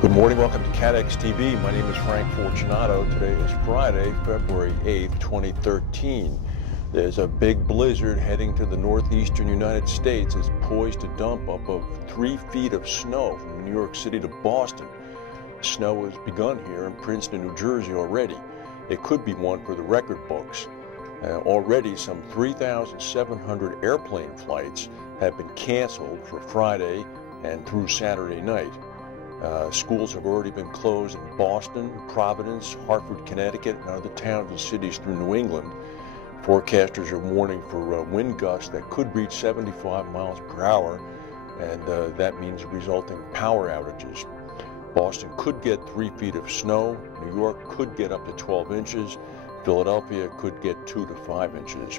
Good morning, welcome to CATEX TV. My name is Frank Fortunato. Today is Friday, February 8th, 2013. There's a big blizzard heading to the northeastern United States. It's poised to dump up of 3 feet of snow from New York City to Boston. Snow has begun here in Princeton, New Jersey already. It could be one for the record books. Already some 3,700 airplane flights have been canceled for Friday and through Saturday night. Schools have already been closed in Boston, Providence, Hartford, Connecticut, and other towns and cities through New England. Forecasters are warning for wind gusts that could reach 75 miles per hour, and that means resulting power outages. Boston could get 3 feet of snow. New York could get up to 12 inches. Philadelphia could get 2 to 5 inches.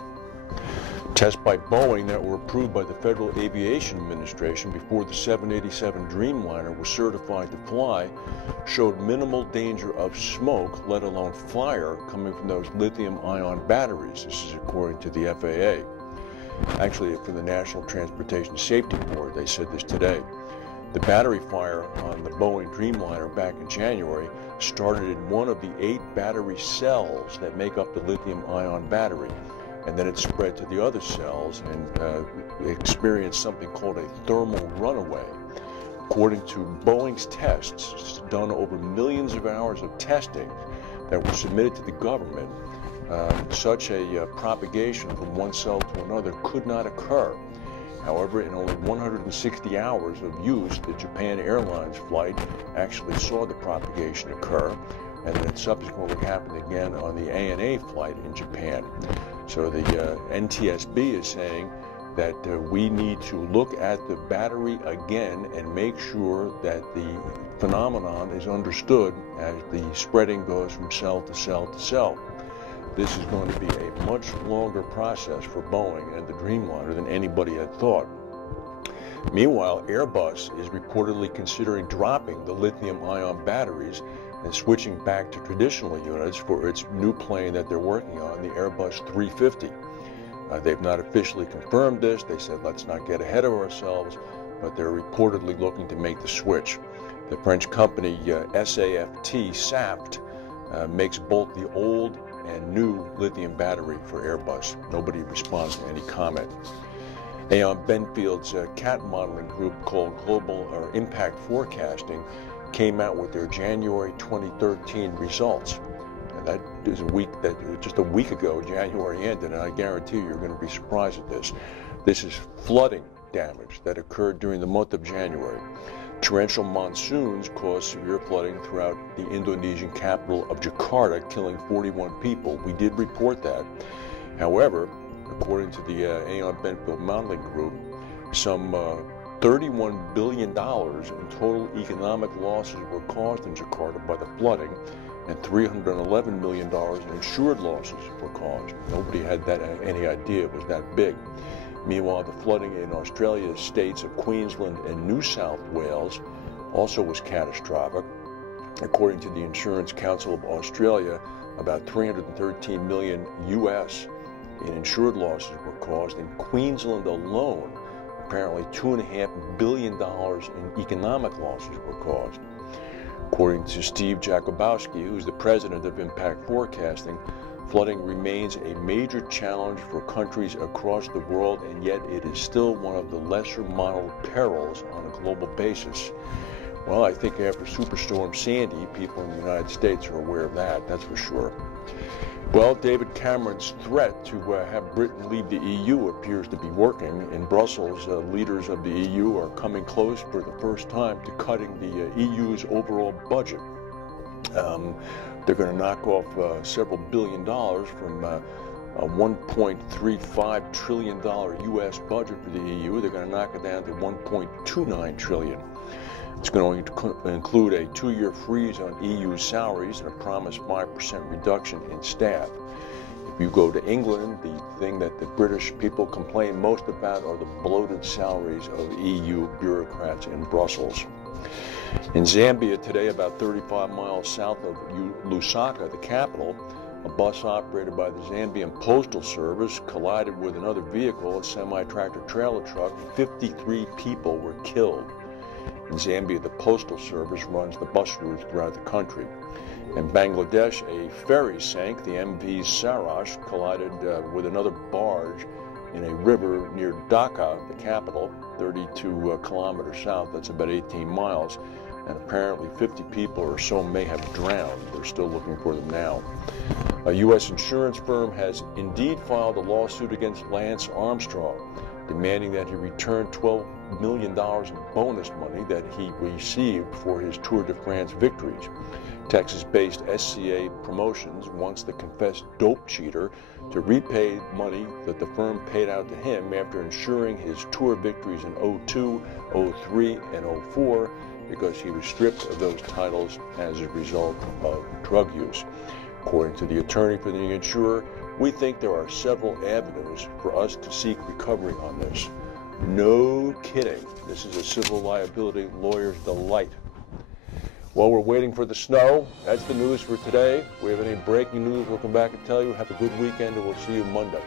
Tests by Boeing that were approved by the Federal Aviation Administration before the 787 Dreamliner was certified to fly showed minimal danger of smoke, let alone fire, coming from those lithium-ion batteries. This is according to the FAA. Actually, from the National Transportation Safety Board, they said this today. The battery fire on the Boeing Dreamliner back in January started in one of the 8 battery cells that make up the lithium-ion battery. And then it spread to the other cells and experienced something called a thermal runaway. According to Boeing's tests, done over millions of hours of testing that were submitted to the government, such a propagation from one cell to another could not occur. However, in only 160 hours of use, the Japan Airlines flight actually saw the propagation occur, and then it subsequently happened again on the ANA flight in Japan. So the NTSB is saying that we need to look at the battery again and make sure that the phenomenon is understood as the spreading goes from cell to cell to cell. This is going to be a much longer process for Boeing and the Dreamliner than anybody had thought. Meanwhile, Airbus is reportedly considering dropping the lithium-ion batteries and switching back to traditional units for its new plane that they're working on, the Airbus 350. They've not officially confirmed this. They said, let's not get ahead of ourselves, but they're reportedly looking to make the switch. The French company SAFT makes both the old and new lithium battery for Airbus. Nobody responds to any comment. Aon Benfield's CAT modeling group called Global Impact Forecasting came out with their January 2013 results. And that is just a week ago, January ended, and I guarantee you're going to be surprised at this. This is flooding damage that occurred during the month of January. Torrential monsoons caused severe flooding throughout the Indonesian capital of Jakarta, killing 41 people. We did report that. However, according to the Aon Benfield modeling group, some $31 billion in total economic losses were caused in Jakarta by the flooding, and $311 million in insured losses were caused. Nobody had any idea it was that big. Meanwhile, the flooding in Australia's states of Queensland and New South Wales also was catastrophic. According to the Insurance Council of Australia, about $313 million US in insured losses were caused. In Queensland alone, apparently $2.5 billion in economic losses were caused. According to Steve Jakubowski, who's the president of Impact Forecasting, flooding remains a major challenge for countries across the world, and yet it is still one of the lesser modeled perils on a global basis. Well, I think after Superstorm Sandy, people in the United States are aware of that, that's for sure. Well, David Cameron's threat to have Britain leave the EU appears to be working. In Brussels, leaders of the EU are coming close for the first time to cutting the EU's overall budget. They're going to knock off several $billion from a $1.35 trillion U.S. budget for the EU. They're going to knock it down to $1.29 trillion. It's going to include a 2-year freeze on EU salaries and a promised 5% reduction in staff. If you go to England, the thing that the British people complain most about are the bloated salaries of EU bureaucrats in Brussels. In Zambia today, about 35 miles south of Lusaka, the capital, a bus operated by the Zambian Postal Service collided with another vehicle, a semi-tractor trailer truck. 53 people were killed. In Zambia, the Postal Service runs the bus routes throughout the country. In Bangladesh, a ferry sank. The MV Sarash collided with another barge in a river near Dhaka, the capital, 32 kilometers south. That's about 18 miles. And apparently 50 people or so may have drowned. They're still looking for them now. A U.S. insurance firm has indeed filed a lawsuit against Lance Armstrong, demanding that he return $12 million in bonus money that he received for his Tour de France victories. Texas-based SCA Promotions wants the confessed dope cheater to repay money that the firm paid out to him after insuring his Tour victories in 02, 03, and 04 because he was stripped of those titles as a result of drug use. According to the attorney for the insurer, we think there are several avenues for us to seek recovery on this. No kidding. This is a civil liability lawyer's delight. While we're waiting for the snow, that's the news for today. If we have any breaking news, we'll come back and tell you. Have a good weekend, and we'll see you Monday.